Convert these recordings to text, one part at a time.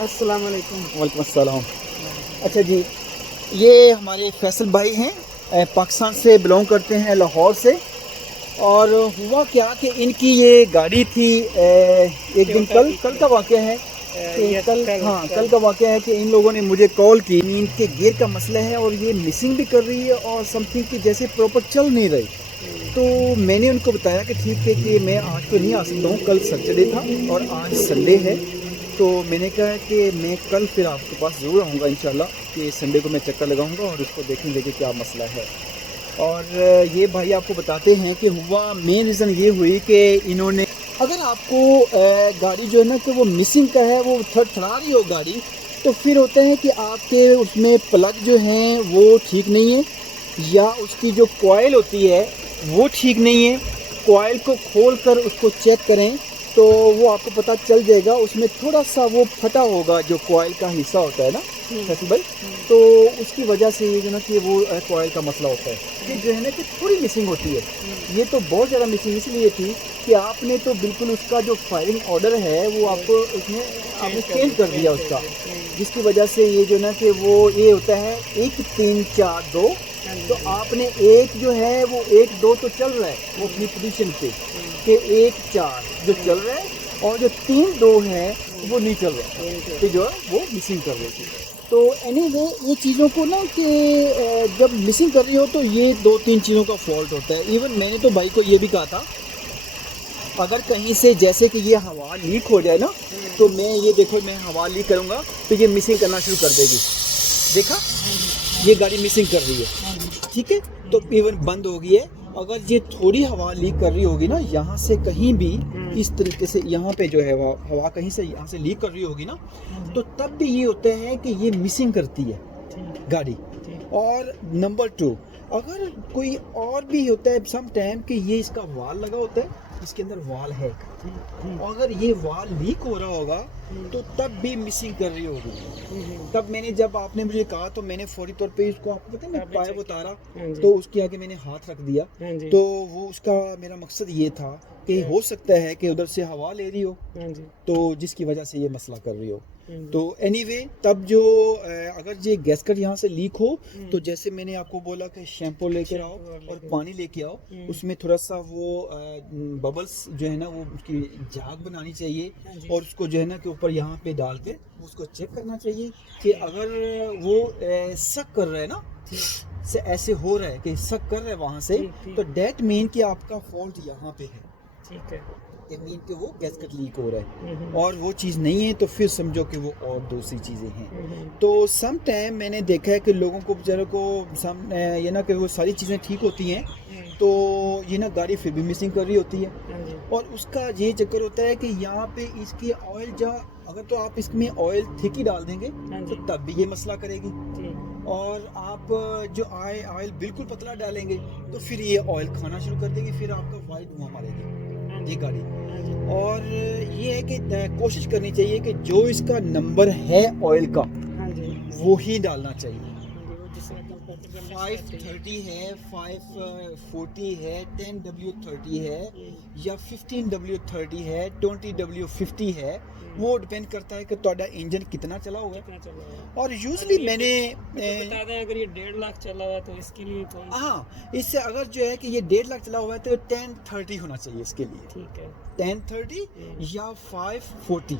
अस्सलाम वालेकुम। वालेकुम अस्सलाम। अच्छा जी, ये हमारे फैसल भाई हैं, पाकिस्तान से बिलोंग करते हैं, लाहौर से। और हुआ क्या कि इनकी ये गाड़ी थी, एक दिन कल का वाक़या है कि कल का वाक़या है कि इन लोगों ने मुझे कॉल की। इनके गियर का मसला है और ये मिसिंग भी कर रही है और समथिंग कि जैसे प्रॉपर चल नहीं रही। तो मैंने उनको बताया कि ठीक है कि मैं आज तो नहीं आ सकता हूँ, कल सैटरडे था और आज संडे है। तो मैंने कहा कि मैं कल फिर आपके पास ज़रूर आऊँगा इंशाल्लाह, कि संडे को मैं चक्कर लगाऊँगा और उसको देखेंगे कि क्या मसला है। और ये भाई आपको बताते हैं कि हुआ मेन रीज़न ये हुई कि इन्होंने, अगर आपको गाड़ी जो है ना कि वो मिसिंग का है, वो थड़थड़ा रही हो गाड़ी, तो फिर होता है कि आपके उसमें प्लग जो हैं वो ठीक नहीं है, या उसकी जो कॉइल होती है वो ठीक नहीं है। कॉइल को खोल कर उसको चेक करें तो वो आपको पता चल जाएगा, उसमें थोड़ा सा वो फटा होगा जो कॉइल का हिस्सा होता है ना फैसल भाई। तो उसकी वजह से ये जो ना कि वो कॉइल का मसला होता है कि जो है ना कि थोड़ी मिसिंग होती है। ये तो बहुत ज़्यादा मिसिंग इसलिए थी कि आपने तो बिल्कुल उसका जो फायरिंग ऑर्डर है वो आपको उसमें आपने चेंज कर दिया उसका, जिसकी वजह से ये जो ना कि वो ये होता है 1 3 4 2। तो आपने एक जो है वो 1 2 तो चल रहा है वो अपनी पोजीशन पे कि 1 4 जो चल रहा है, और जो 3 2 है वो नहीं चल रहा, तो जो है वो मिसिंग कर रही थी। तो एनीवे ये चीज़ों को ना कि जब मिसिंग कर रही हो तो ये 2 3 चीज़ों का फॉल्ट होता है। इवन मैंने तो भाई को ये भी कहा था, अगर कहीं से जैसे कि ये हवा लीक हो जाए ना, तो मैं ये देखो मैं हवा लीक करूँगा तो ये मिसिंग करना शुरू कर देगी। देखा, ये गाड़ी मिसिंग कर रही है, ठीक है। तो इवन बंद हो गई है। अगर ये थोड़ी हवा लीक कर रही होगी ना यहाँ से कहीं भी, इस तरीके से यहाँ पे जो है हवा कहीं से यहाँ से लीक कर रही होगी ना, तो तब भी ये होता है कि ये मिसिंग करती है गाड़ी। और नंबर 2, अगर कोई और भी होता है सम टाइम कि ये इसका वाल लगा होता है, इसके अंदर वाल है, अगर ये वाल लीक हो रहा होगा तो तब भी मिसिंग कर रही होगी। तब मैंने, जब आपने मुझे कहा तो मैंने फौरी तौर पे इसको, आपको पता है मैं पाइप उतारा तो उसके आगे मैंने हाथ रख दिया। तो वो उसका मेरा मकसद ये था कि हो सकता है कि उधर से हवा ले रही हो, तो जिसकी वजह से ये मसला कर रही हो। तो एनीवे तब जो अगर ये गैसकट यहाँ से लीक हो तो जैसे मैंने आपको बोला कि शैम्पू लेकर आओ और पानी लेके आओ, उसमें थोड़ा सा वो बबल्स जो है ना वो उसकी झाग बनानी चाहिए, और उसको जो है ना कि ऊपर यहाँ पे डाल के उसको चेक करना चाहिए कि अगर वो सक कर रहा है ना, से ऐसे हो रहा है कि सक कर रहा है वहाँ से, तो डेट मीन कि आपका फॉल्ट यहाँ पे है, ठीक है। मीन कि वो गैसकट लीक हो रहा है। और वो चीज़ नहीं है तो फिर समझो कि वो और दूसरी चीज़ें हैं। तो सम टाइम मैंने देखा है कि लोगों को बेचारों को ये ना कि वो सारी चीज़ें ठीक होती हैं तो ये ना गाड़ी फिर भी मिसिंग कर रही होती है। और उसका ये चक्कर होता है कि यहाँ पे इसकी ऑयल जहाँ, अगर तो आप इसमें ऑयल थिक ही डाल देंगे तो तब भी ये मसला करेगी, और आप जो ऑयल बिल्कुल पतला डालेंगे तो फिर ये ऑयल खाना शुरू कर देगी, फिर आपका वाइट धुआं मारेगी ये गाड़ी। और ये है कि कोशिश करनी चाहिए कि जो इसका नंबर है ऑयल का वो ही डालना चाहिए। 530 है, 540 है, 10W30 है, या 15W30 है, 20W50 है, वो डिपेंड करता है कि ਤੁਹਾਡਾ इंजन कितना चला हुआ है। और यूजली मैंने बता दें अगर ये 1.5 लाख चला हुआ तो इसके लिए हाँ, इससे अगर जो है कि ये 1.5 लाख चला हुआ है तो 1030 होना चाहिए इसके लिए, ठीक है। 1030 या 540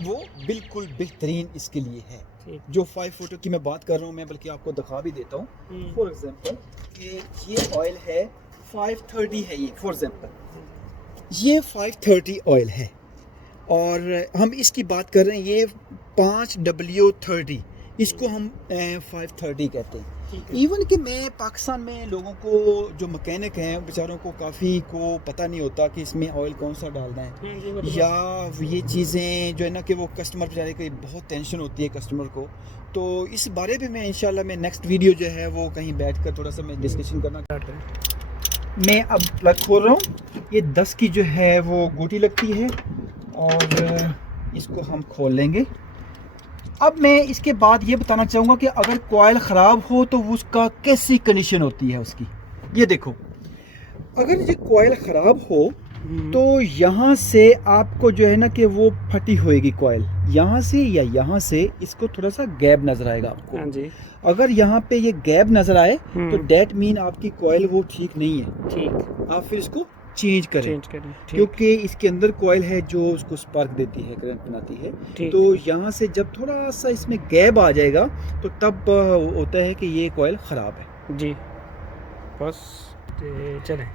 वो बिल्कुल बेहतरीन इसके लिए है। जो 540 की मैं बात कर रहा हूँ, मैं बल्कि आपको दिखा भी देता हूँ। फॉर एग्जांपल कि ये ऑयल है 530 है, ये फॉर एग्जांपल ये 530 ऑयल है, और हम इसकी बात कर रहे हैं ये 5W30, इसको हम 530 कहते हैं। इवन कि मैं पाकिस्तान में लोगों को जो मैकेनिक हैं बेचारों को काफ़ी को पता नहीं होता कि इसमें ऑयल कौन सा डालना है, या ये चीज़ें जो है ना कि वो कस्टमर बेचारे को बहुत टेंशन होती है कस्टमर को। तो इस बारे में मैं इंशाल्लाह मैं नेक्स्ट वीडियो जो है वो कहीं बैठ कर थोड़ा सा मैं डिस्कशन करना चाहता हूँ। मैं अब प्लग खोल रहा हूँ, ये 10 की जो है वो गोटी लगती है, और इसको हम खोल लेंगे। अब मैं इसके बाद ये बताना चाहूँगा कि अगर कॉइल ख़राब हो तो उसका कैसी कंडीशन होती है उसकी। ये देखो, अगर ये कॉइल ख़राब हो तो यहाँ से आपको जो है ना कि वो फटी होएगी कॉइल, यहाँ से या यहाँ से इसको थोड़ा सा गैप नजर आएगा आपको। हाँ जी। अगर यहाँ पे ये गैप नजर आए तो डेट मीन आपकी कॉइल वो ठीक नहीं है, ठीक। आप फिर इसको चेंज करें, ठीक। क्योंकि इसके अंदर कॉइल है जो उसको स्पार्क देती है, करंट बनाती है। ठीक। तो यहाँ से जब थोड़ा सा इसमें गैप आ जाएगा तो तब होता है कि ये कॉइल ख़राब है जी। बस चलें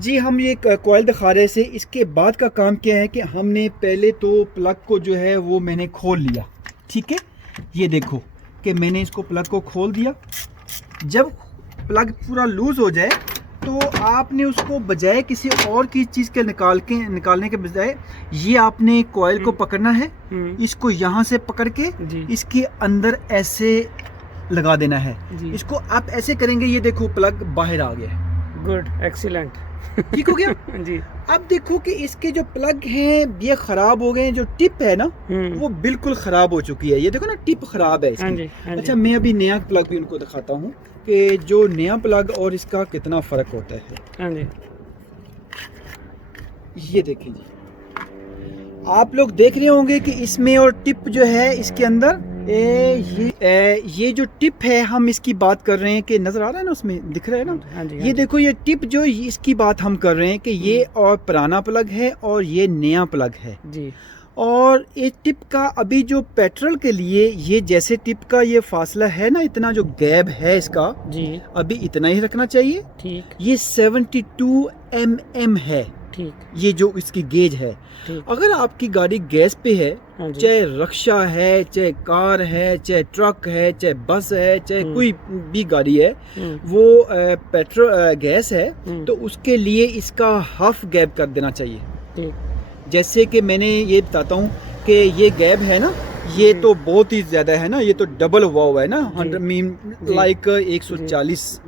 जी। हम ये कॉइल दिखा रहे थे, इसके बाद का काम क्या है कि हमने पहले तो प्लग को जो है वो मैंने खोल लिया, ठीक है। ये देखो कि मैंने इसको प्लग को खोल दिया। जब प्लग पूरा लूज़ हो जाए तो आपने उसको बजाय किसी और की चीज़ के निकालने के बजाय ये आपने कॉइल को पकड़ना है, इसको यहाँ से पकड़ के इसके अंदर ऐसे लगा देना है। इसको आप ऐसे करेंगे, ये देखो प्लग बाहर आ गया। गुड, एक्सीलेंट, ठीक हो गया जी। अब देखो कि इसके जो प्लग हैं ये खराब हो गए हैं, जो टिप है ना वो बिल्कुल खराब हो चुकी है। ये देखो ना टिप खराब है इसकी। हाँ जी, हाँ अच्छा, मैं अभी नया प्लग भी उनको दिखाता हूँ कि जो नया प्लग और इसका कितना फर्क होता है। हाँ जी। ये देखें जी, आप लोग देख रहे होंगे कि इसमें और टिप जो है इसके अंदर ये जो टिप है हम इसकी बात कर रहे हैं कि नजर आ रहा है ना, उसमें दिख रहा है ना। हाँ जी, ये देखो ये टिप जो इसकी बात हम कर रहे हैं कि ये और पुराना प्लग है और ये नया प्लग है जी। और ये टिप का अभी जो पेट्रोल के लिए ये जैसे टिप का ये फासला है ना, इतना जो गैप है इसका जी, अभी इतना ही रखना चाहिए। ठीक। ये 72 mm है। ठीक। ये जो इसकी गेज है। अगर आपकी गाड़ी गैस पे है, चाहे रिक्शा है, चाहे कार है, चाहे ट्रक है, चाहे बस है, चाहे कोई भी गाड़ी है, वो पेट्रोल गैस है तो उसके लिए इसका हाफ गैप कर देना चाहिए। ठीक। जैसे कि मैंने ये बताता हूँ कि ये गैप है ना, ये तो बहुत ही ज्यादा है ना, ये तो डबल हुआ हुआ है ना, 100 मीन लाइक 140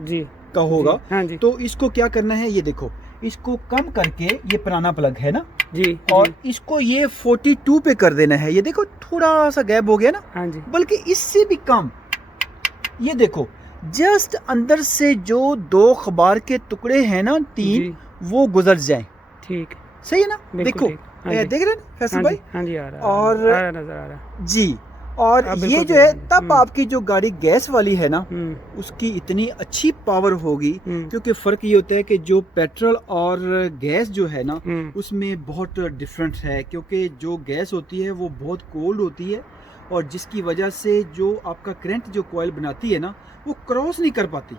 का होगा। हाँ जी। तो इसको क्या करना है, ये देखो इसको कम करके, ये पुराना प्लग है ना जी, और इसको ये 42 पे कर देना है। ये देखो थोड़ा सा गैप हो गया ना। हाँ जी। बल्कि इससे भी कम। ये देखो जस्ट अंदर से जो 2 अखबार के टुकड़े हैं ना, 3, वो गुजर जाएं। ठीक, सही है ना। देखो देख रहे हैं फैसल भाई। हाँ जी, आ रहा है, और नजर आ रहा जी। और ये जो है तब आपकी जो गाड़ी गैस वाली है ना उसकी इतनी अच्छी पावर होगी, क्योंकि फर्क ये होता है कि जो पेट्रोल और गैस जो है ना उसमें बहुत डिफरेंट है, क्योंकि जो गैस होती है वो बहुत कोल्ड होती है और जिसकी वजह से जो आपका करंट जो कॉइल बनाती है ना वो क्रॉस नहीं कर पाती।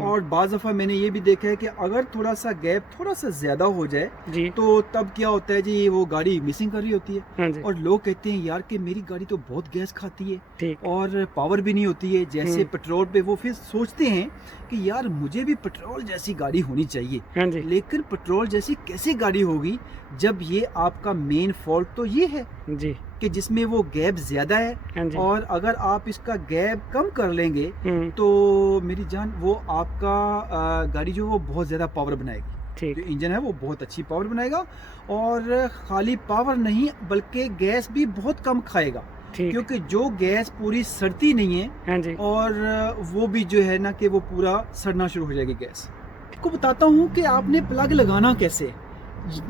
और बाज़ दफ़ा मैंने ये भी देखा है कि अगर थोड़ा सा गैप थोड़ा सा ज़्यादा हो जाए जी, तो तब क्या होता है जी, वो गाड़ी मिसिंग कर रही होती है। हाँ जी। और लोग कहते हैं यार कि मेरी गाड़ी तो बहुत गैस खाती है और पावर भी नहीं होती है जैसे पेट्रोल पे। वो फिर सोचते हैं कि यार मुझे भी पेट्रोल जैसी गाड़ी होनी चाहिए। हाँ जी। लेकिन पेट्रोल जैसी कैसे गाड़ी होगी जब ये आपका मेन फॉल्ट तो ये है जी कि जिसमें वो गैप ज्यादा है। और अगर आप इसका गैप कम कर लेंगे तो मेरी जान वो आपका गाड़ी जो वो बहुत ज्यादा पावर बनाएगी। जो इंजन है वो बहुत अच्छी पावर बनाएगा और खाली पावर नहीं बल्कि गैस भी बहुत कम खाएगा, क्योंकि जो गैस पूरी सड़ती नहीं है और वो भी जो है ना कि वो पूरा सड़ना शुरू हो जाएगी गैस। आपको बताता हूँ कि आपने प्लग लगाना कैसे,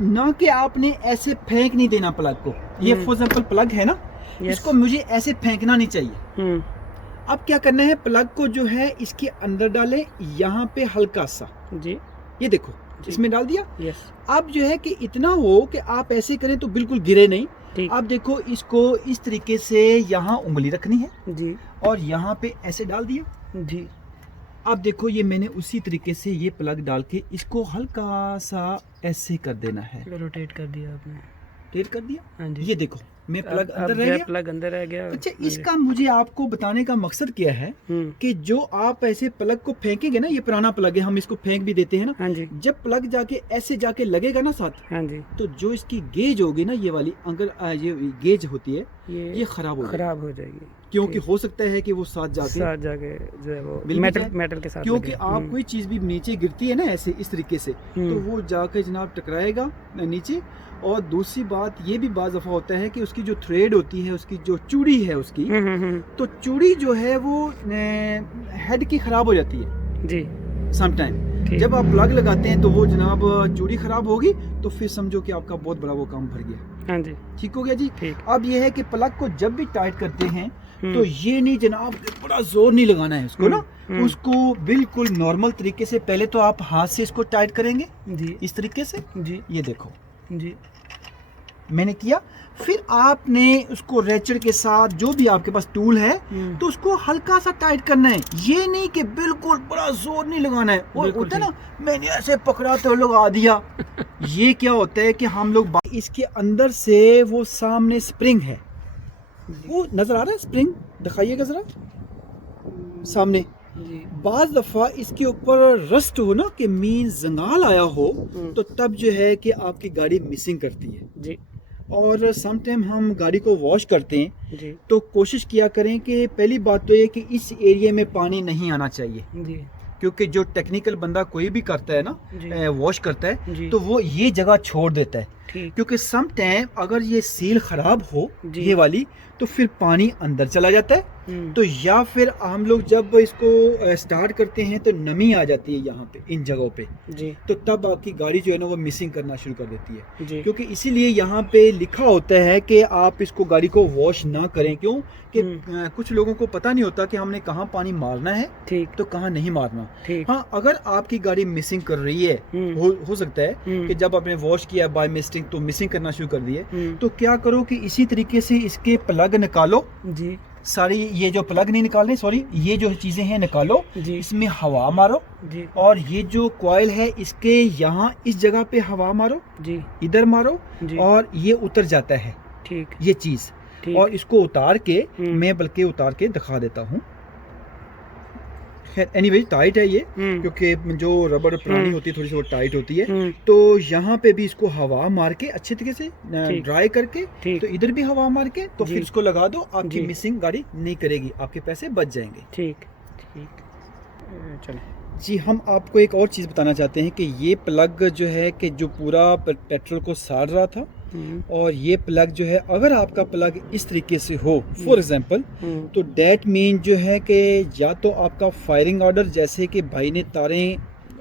ना कि आपने ऐसे फेंक नहीं देना प्लग को। ये फॉर एग्जांपल प्लग है ना, इसको मुझे ऐसे फेंकना नहीं चाहिए। अब क्या करना है, प्लग को जो है इसके अंदर डालें, यहाँ पे हल्का सा जी, ये देखो इसमें डाल दिया। यस। अब जो है कि इतना हो कि आप ऐसे करें तो बिल्कुल गिरे नहीं। आप देखो इसको इस तरीके से यहाँ उंगली रखनी है जी और यहाँ पे ऐसे डाल दिया जी। अब देखो ये मैंने उसी तरीके से ये प्लग डाल के इसको हल्का सा ऐसे कर देना है। रोटेट कर दिया आपने, रोटेट कर दिया। हाँ जी। ये देखो मैं प्लग अंदर रह गया। अच्छा, इसका मुझे आपको बताने का मकसद क्या है कि जो आप ऐसे प्लग को फेंकेंगे ना, ये पुराना प्लग है हम इसको फेंक भी देते हैं ना। हाँ जी। जब प्लग जाके ऐसे जाके लगेगा ना साथ, हाँ जी, तो जो इसकी गेज होगी ना ये वाली, अगर ये गेज होती है ये खराब हो जाएगी, क्योंकि हो सकता है कि वो साथ जाके जो है वो मेटल के साथ, क्योंकि आप कोई चीज भी नीचे गिरती है ना ऐसे इस तरीके से तो वो जाके जनाब टकराएगा नीचे। और दूसरी बात ये भी बाज़ दफ़ा होता है कि उसकी जो थ्रेड होती है, उसकी जो चूड़ी है उसकी, तो चूड़ी जो है वो हेड की ख़राब हो जाती है जी समटाइम। ठीक। जब आप प्लग लगाते हैं तो वो जनाब चूड़ी ख़राब होगी तो फिर समझो कि आपका बहुत बड़ा वो काम भर गया। हाँ जी ठीक हो गया जी। ठीक। अब ये है कि प्लग को जब भी टाइट करते हैं हम्म, तो ये नहीं जनाब बड़ा जोर नहीं लगाना है उसको ना, हम्म। उसको बिल्कुल नॉर्मल तरीके से पहले तो आप हाथ से इसको टाइट करेंगे जी इस तरीके से, जी ये देखो जी मैंने किया। फिर आपने उसको रेचर के साथ जो भी आपके पास टूल है तो उसको हल्का सा टाइट करना है, ये नहीं कि बिल्कुल बड़ा जोर नहीं लगाना है। वो बिल्कुल होता है ना, मैंने ऐसे पकड़ा तो लगा दिया। ये क्या होता है कि हम लोग इसके अंदर से वो सामने स्प्रिंग है, वो नजर आ रहा है, स्प्रिंग दिखाइएगा जरा सामने। जी बाज दफा इसके ऊपर रस्ट हो ना कि मीन जंगाल आया हो तो तब जो है कि आपकी गाड़ी मिसिंग करती है। जी और सम टाइम हम गाड़ी को वॉश करते हैं जी तो कोशिश किया करें कि पहली बात तो ये कि इस एरिया में पानी नहीं आना चाहिए, जी क्योंकि जो टेक्निकल बंदा कोई भी करता है जी ना वॉश करता जी। है तो वो ये जगह छोड़ देता है, ठीक। क्योंकि सम टाइम अगर ये सील खराब हो जी। ये वाली तो फिर पानी अंदर चला जाता है। तो या फिर हम लोग जब इसको स्टार्ट करते हैं तो नमी आ जाती है यहाँ पे इन जगहों पे, जी तो तब आपकी गाड़ी जो है ना वो मिसिंग करना शुरू कर देती है। जी क्योंकि इसीलिए यहाँ पे लिखा होता है कि आप इसको गाड़ी को वॉश ना करें, क्यों कि कुछ लोगों को पता नहीं होता कि हमने कहाँ पानी मारना है ठीक तो कहाँ नहीं मारना। ठीक। हाँ, अगर आपकी गाड़ी मिसिंग कर रही है, हो सकता है कि जब आपने वॉश किया बाय मिस्टेक तो मिसिंग करना शुरू कर दिए, तो क्या करो कि इसी तरीके से इसके प्लग निकालो, जी सारी ये जो प्लग नहीं निकालने, सॉरी ये जो चीजें हैं निकालो, जी इसमें हवा मारो जी और ये जो कॉइल है इसके यहाँ इस जगह पे हवा मारो, जी इधर मारो जी। और ये उतर जाता है ठीक ये चीज। ठीक। और इसको उतार के मैं बल्कि उतार के दिखा देता हूँ। खैर एनीवेज टाइट है ये, क्योंकि जो रबड़ पुरानी होती है थोड़ी सी वो टाइट होती है। तो यहाँ पे भी इसको हवा मार के अच्छे तरीके से ड्राई करके, तो इधर भी हवा मार के तो फिर इसको लगा दो, आपकी मिसिंग गाड़ी नहीं करेगी, आपके पैसे बच जाएंगे। ठीक ठीक चलो जी। हम आपको एक और चीज़ बताना चाहते हैं कि ये प्लग जो है कि जो पूरा पेट्रोल को साड़ रहा था, और ये प्लग जो है अगर आपका प्लग इस तरीके से हो फॉर एग्जांपल, तो डेट मीन जो है कि या तो आपका फायरिंग ऑर्डर, जैसे कि भाई ने तारें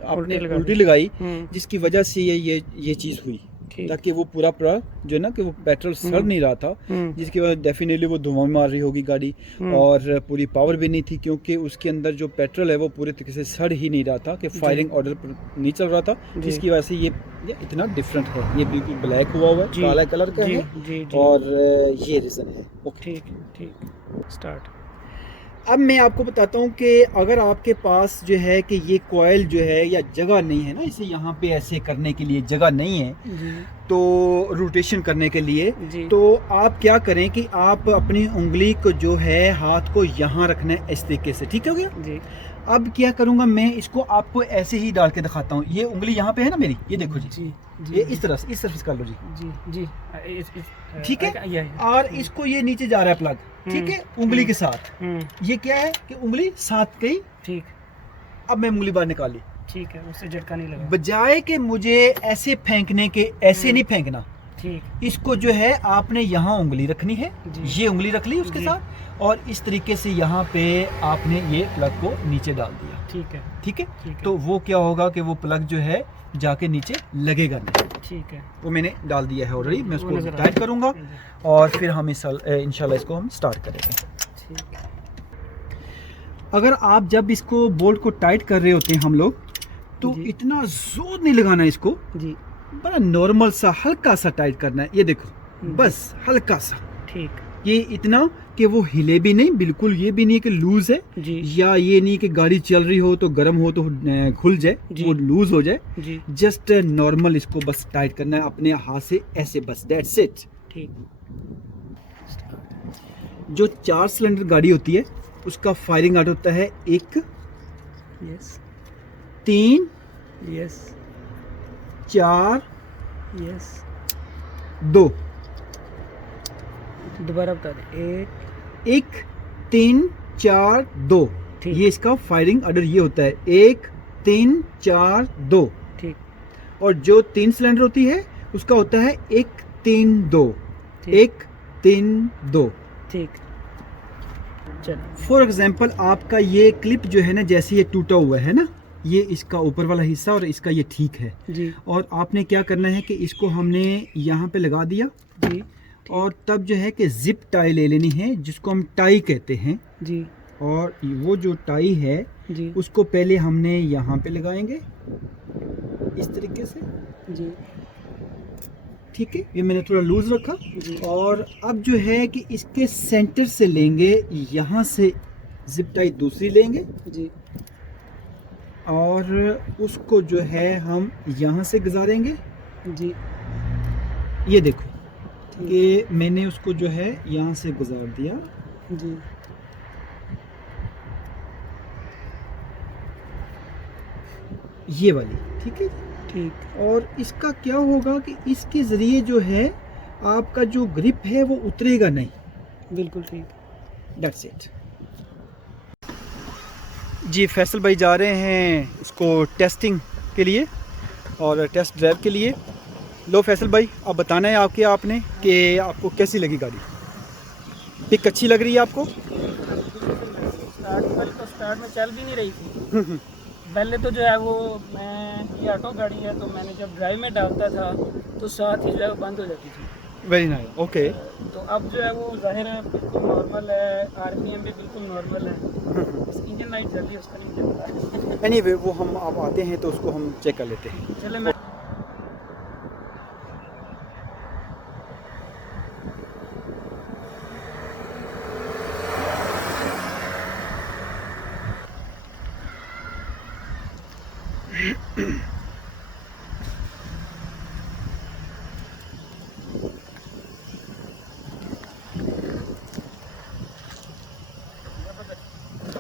आपने उल्टी लगाई जिसकी वजह से ये चीज़ हुई, ताकि वो पूरा जो है ना कि वो पेट्रोल सड़ नहीं रहा था, जिसकी वजह डेफिनेटली वो धुआं मार रही होगी गाड़ी, और पूरी पावर भी नहीं थी क्योंकि उसके अंदर जो पेट्रोल है वो पूरे तरीके से सड़ ही नहीं रहा था कि फायरिंग ऑर्डर नहीं चल रहा था, जिसकी वजह से ये इतना डिफरेंट है। ये बिल्कुल ब्लैक हुआ है, काला कलर का है, और ये रीज़न है। ठीक ठीक स्टार्ट। अब मैं आपको बताता हूँ कि अगर आपके पास जो है कि ये कॉइल जो है या जगह नहीं है ना, इसे यहाँ पे ऐसे करने के लिए जगह नहीं है तो रोटेशन करने के लिए, तो आप क्या करें कि आप अपनी उंगली को जो है हाथ को यहाँ रखना है इस तरीके से, ठीक हो गया जी। अब क्या करूँगा मैं, इसको आपको ऐसे ही डाल के दिखाता हूँ। ये उंगली यहाँ पे है ना मेरी, ये देखो जी, ये इस तरह से कर लो जी जी ठीक है। और इसको ये नीचे जा रहा है प्लग, ठीक है, उंगली के साथ। ये क्या है कि उंगली साथ गई, ठीक। अब मैं उंगली बाहर निकाली, ठीक है, उससे झटका नहीं लगा। बजाय कि मुझे ऐसे फेंकने के, ऐसे नहीं फेंकना, ठीक। इसको जो है आपने यहाँ उंगली रखनी है, ये उंगली रख ली उसके साथ, और इस तरीके से यहाँ पे आपने ये प्लग को नीचे डाल दिया, ठीक है, ठीक है। तो वो क्या होगा कि वो प्लग जो है जाके नीचे लगेगा नहीं, ठीक है। वो मैंने डाल दिया है ऑलरेडी, मैं उसको टाइट करूँगा और फिर हम इंशाल्लाह इसको हम स्टार्ट करेंगे। अगर आप जब इसको बोल्ट को टाइट कर रहे होते हैं हम लोग, तो इतना जोर नहीं लगाना इसको जी, बड़ा नॉर्मल सा हल्का सा टाइट करना है। ये देखो बस हल्का सा, ठीक। ये इतना कि वो हिले भी नहीं, बिल्कुल ये भी नहीं कि लूज है जी, या ये नहीं कि गाड़ी चल रही हो तो गर्म हो तो खुल जाए, वो लूज हो जाए जी। जस्ट नॉर्मल इसको बस टाइट करना है अपने हाथ से ऐसे, बस दैट्स इट, ठीक। जो 4 सिलेंडर गाड़ी होती है उसका फायरिंग आर्डर होता है 1, यस, 3, यस, 4, यस, 2। दोबारा बता दे, 1, 3, 4, 2, ये इसका फायरिंग ऑर्डर ये होता है 1, 3, 4, 2, ठीक। और जो 3 सिलेंडर होती है उसका होता है 1, 3, 2, 1, 3, 2, ठीक। चलो फॉर एग्जाम्पल आपका ये क्लिप जो है ना, जैसे ये टूटा हुआ है ना, ये इसका ऊपर वाला हिस्सा और इसका ये ठीक है जी और आपने क्या करना है कि इसको हमने यहाँ पे लगा दिया जी और तब जो है कि जिप टाई ले लेनी है जिसको हम टाई कहते हैं जी और वो जो टाई है जी उसको पहले हमने यहाँ पे लगाएंगे इस तरीके से, जी ठीक है। ये मैंने थोड़ा लूज रखा जी और अब जो है कि इसके सेंटर से लेंगे, यहाँ से जिप टाई दूसरी लेंगे जी और उसको जो है हम यहाँ से गुजारेंगे। जी ये देखो ठीक कि मैंने उसको जो है यहाँ से गुजार दिया। जी ये वाली, ठीक है। ठीक और इसका क्या होगा कि इसके ज़रिए जो है आपका जो ग्रिप है वो उतरेगा नहीं। बिल्कुल ठीक दैट्स इट। जी फैसल भाई जा रहे हैं इसको टेस्टिंग के लिए और टेस्ट ड्राइव के लिए। लो फैसल भाई अब बताना है आपने कि आपको कैसी लगी गाड़ी, पिक अच्छी लग रही है आपको? स्टार्ट में चल भी नहीं रही थी पहले तो जो है वो मैं ये ऑटो गाड़ी है तो मैंने जब ड्राइव में डालता था तो साथ ही जो है वो बंद हो जाती थी। Very nice, okay. तो अब जो है वो जाहिर है बिल्कुल नॉर्मल है, आरपीएम भी बिल्कुल नॉर्मल है, बस इंजन लाइट जल्दी उसका नहीं चलता। एनीवे वो हम अब आते हैं तो उसको हम चेक कर लेते हैं। चले मैं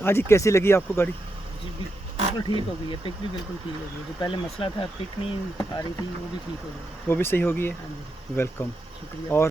हाँ जी कैसी लगी आपको गाड़ी? जी बिल्कुल ठीक हो गई है, पिक भी बिल्कुल ठीक हो गई, जो पहले मसला था पिक नहीं आ रही थी वो भी ठीक हो गई। वो भी सही होगी है। हाँ जी वेलकम। शुक्रिया। और